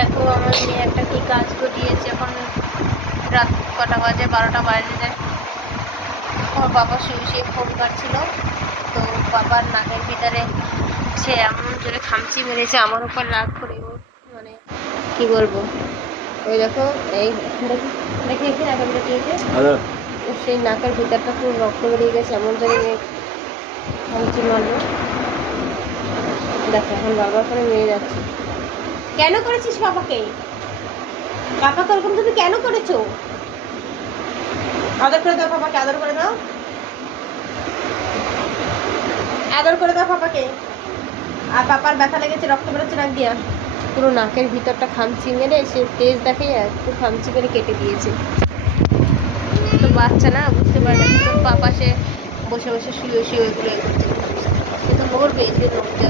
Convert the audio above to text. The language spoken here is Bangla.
দেখো আমার মেয়ে একটা কি কাজ করিয়েছে। এখন রাত কটা বাজে বারোটা বাজে যায়। আমার বাবা শুয়ে শুয়ে ফোন কাটছিল। তো বাবার নাকের ভিতরে সে এমন জোরে খামচি মেরেছে আমার উপর রাগ করে মানে কি বলব। ওই দেখো এই দেখি দেখি নাকের ভিতরে সেই নাকের ভিতরটা পুরো রক্ত বেরিয়ে গেছে এমন জোরে খামচি মারলো। দেখো এখন বারবার করে মেরে যাচ্ছে। কেন করেছিস বাবাকে? বাবাকে ওরকম তুমি কেন করেছ? আদর করে দাও বাবাকে, আদর করে দাও। আদর করে দাও বাবাকে। আর পাপার ব্যথা লেগেছে, রক্ত বেরোচ্ছে, নাক দিয়া। পুরো নাকের ভিতরটা খামচি মেরে সে তেজ দেখে একটু খামচি করে কেটে দিয়েছে। তো বাচ্চা না, বুঝতে পারে না। পাপা সে বসে বসে শুয়ে শুয়ে ওইগুলো এ করছে। সে তো মরবে নড়তেও পারেনি